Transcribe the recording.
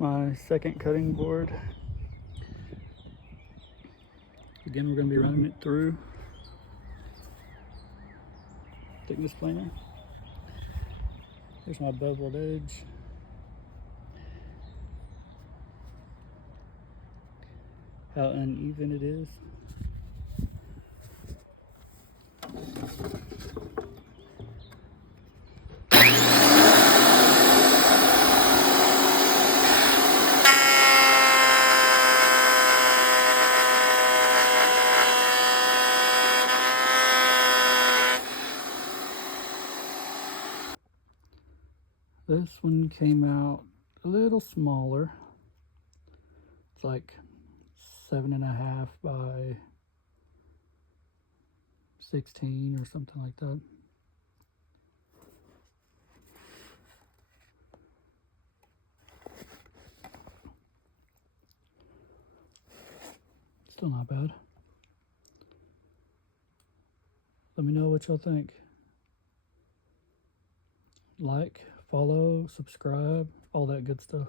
my second cutting board. Again, we're going to be running it through thickness planer. Here's my beveled edge. How uneven it is. This one came out a little smaller. It's like 7.5 by 16 or something like that. Still not bad. Let me know what y'all think. Like, follow, subscribe, all that good stuff.